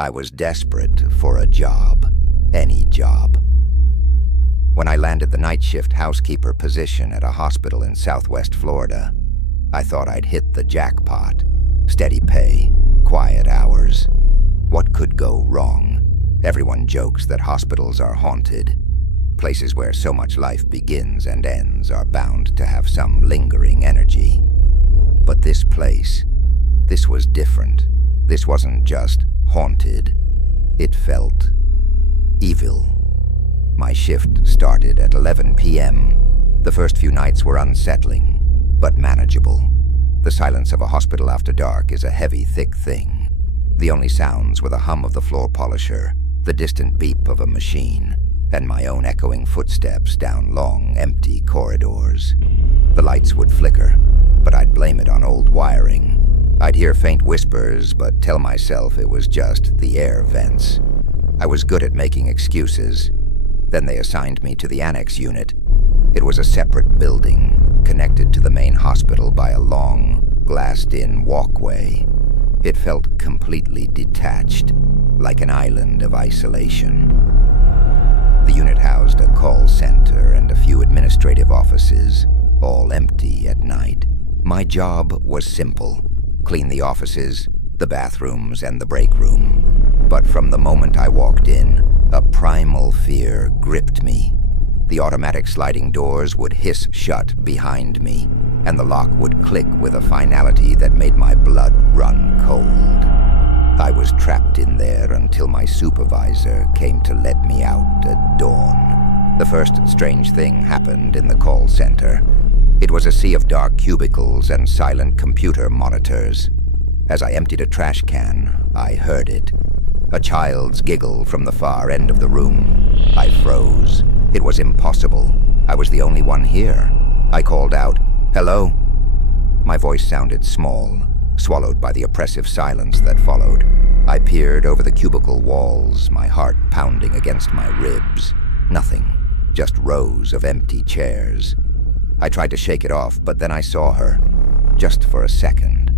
I was desperate for a job. Any job. When I landed the night shift housekeeper position at a hospital in Southwest Florida, I thought I'd hit the jackpot. Steady pay, quiet hours. What could go wrong? Everyone jokes that hospitals are haunted. Places where so much life begins and ends are bound to have some lingering energy. But this place, this was different. This wasn't just haunted. It felt evil. My shift started at 11 p.m. The first few nights were unsettling, but manageable. The silence of a hospital after dark is a heavy, thick thing. The only sounds were the hum of the floor polisher, the distant beep of a machine, and my own echoing footsteps down long, empty corridors. The lights would flicker, but I'd blame it on old wiring. I'd hear faint whispers, but tell myself it was just the air vents. I was good at making excuses. Then they assigned me to the annex unit. It was a separate building, connected to the main hospital by a long, glassed-in walkway. It felt completely detached, like an island of isolation. The unit housed a call center and a few administrative offices, all empty at night. My job was simple: clean the offices, the bathrooms, and the break room. But from the moment I walked in, a primal fear gripped me. The automatic sliding doors would hiss shut behind me, and the lock would click with a finality that made my blood run cold. I was trapped in there until my supervisor came to let me out at dawn. The first strange thing happened in the call center. It was a sea of dark cubicles and silent computer monitors. As I emptied a trash can, I heard it. A child's giggle from the far end of the room. I froze. It was impossible. I was the only one here. I called out, "Hello?" My voice sounded small, swallowed by the oppressive silence that followed. I peered over the cubicle walls, my heart pounding against my ribs. Nothing, just rows of empty chairs. I tried to shake it off, but then I saw her, just for a second.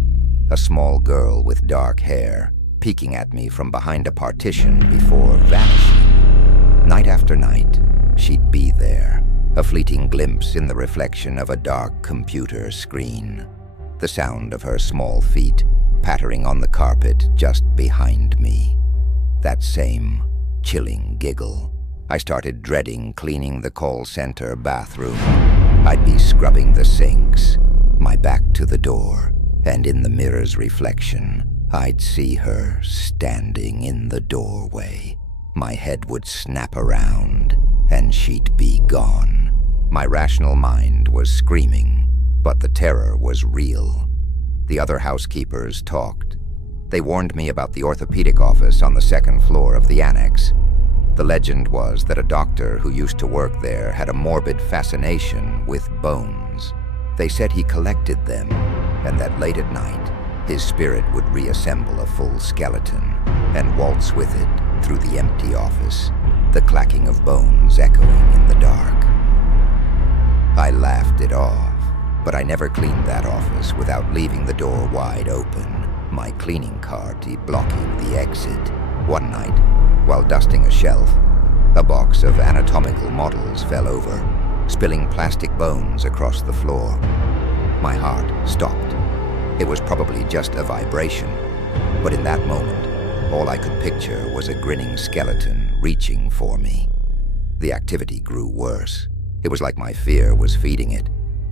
A small girl with dark hair, peeking at me from behind a partition before vanishing. Night after night, she'd be there, a fleeting glimpse in the reflection of a dark computer screen. The sound of her small feet pattering on the carpet just behind me. That same chilling giggle. I started dreading cleaning the call center bathroom. I'd be scrubbing the sinks, my back to the door, and in the mirror's reflection, I'd see her standing in the doorway. My head would snap around, and she'd be gone. My rational mind was screaming, but the terror was real. The other housekeepers talked. They warned me about the orthopedic office on the second floor of the annex. The legend was that a doctor who used to work there had a morbid fascination with bones. They said he collected them, and that late at night, his spirit would reassemble a full skeleton and waltz with it through the empty office, the clacking of bones echoing in the dark. I laughed it off, but I never cleaned that office without leaving the door wide open, my cleaning cart blocking the exit. One night, while dusting a shelf, a box of anatomical models fell over, spilling plastic bones across the floor. My heart stopped. It was probably just a vibration, but in that moment, all I could picture was a grinning skeleton reaching for me. The activity grew worse. It was like my fear was feeding it.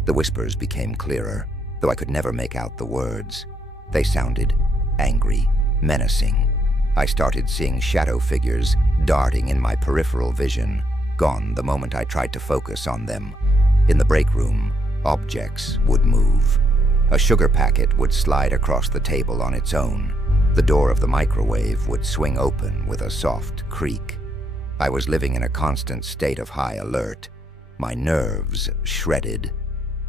The whispers became clearer, though I could never make out the words. They sounded angry, menacing. I started seeing shadow figures darting in my peripheral vision, gone the moment I tried to focus on them. In the break room, objects would move. A sugar packet would slide across the table on its own. The door of the microwave would swing open with a soft creak. I was living in a constant state of high alert, my nerves shredded.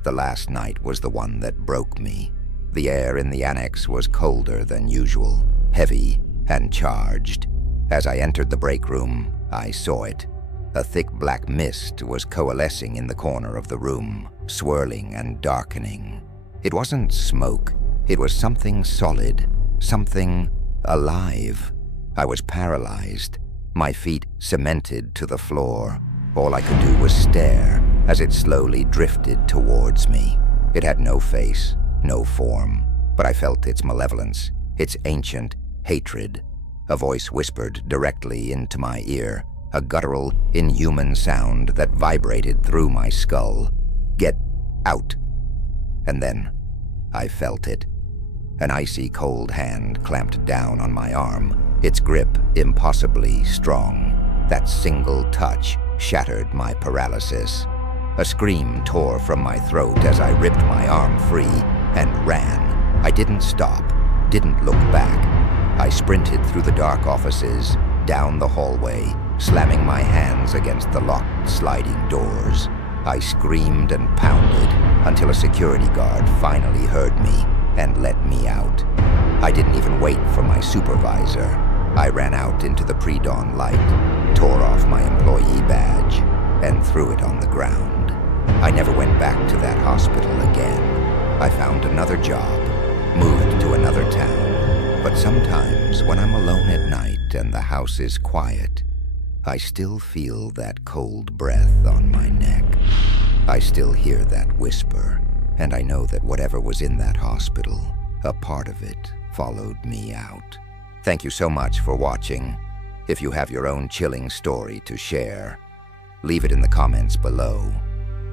The last night was the one that broke me. The air in the annex was colder than usual, heavy and charged. As I entered the break room, I saw it. A thick black mist was coalescing in the corner of the room, swirling and darkening. It wasn't smoke. It was something solid, something alive. I was paralyzed, my feet cemented to the floor. All I could do was stare as it slowly drifted towards me. It had no face, no form, but I felt its malevolence, its ancient hatred. A voice whispered directly into my ear, a guttural, inhuman sound that vibrated through my skull. "Get out." And then I felt it. An icy cold hand clamped down on my arm, its grip impossibly strong. That single touch shattered my paralysis. A scream tore from my throat as I ripped my arm free and ran. I didn't stop, didn't look back. I sprinted through the dark offices, down the hallway, slamming my hands against the locked sliding doors. I screamed and pounded until a security guard finally heard me and let me out. I didn't even wait for my supervisor. I ran out into the pre-dawn light, tore off my employee badge, and threw it on the ground. I never went back to that hospital again. I found another job, moved to another town. But sometimes when I'm alone at night and the house is quiet, I still feel that cold breath on my neck. I still hear that whisper, and I know that whatever was in that hospital, a part of it followed me out. Thank you so much for watching. If you have your own chilling story to share, leave it in the comments below.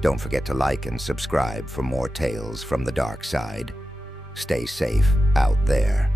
Don't forget to like and subscribe for more tales from the dark side. Stay safe out there.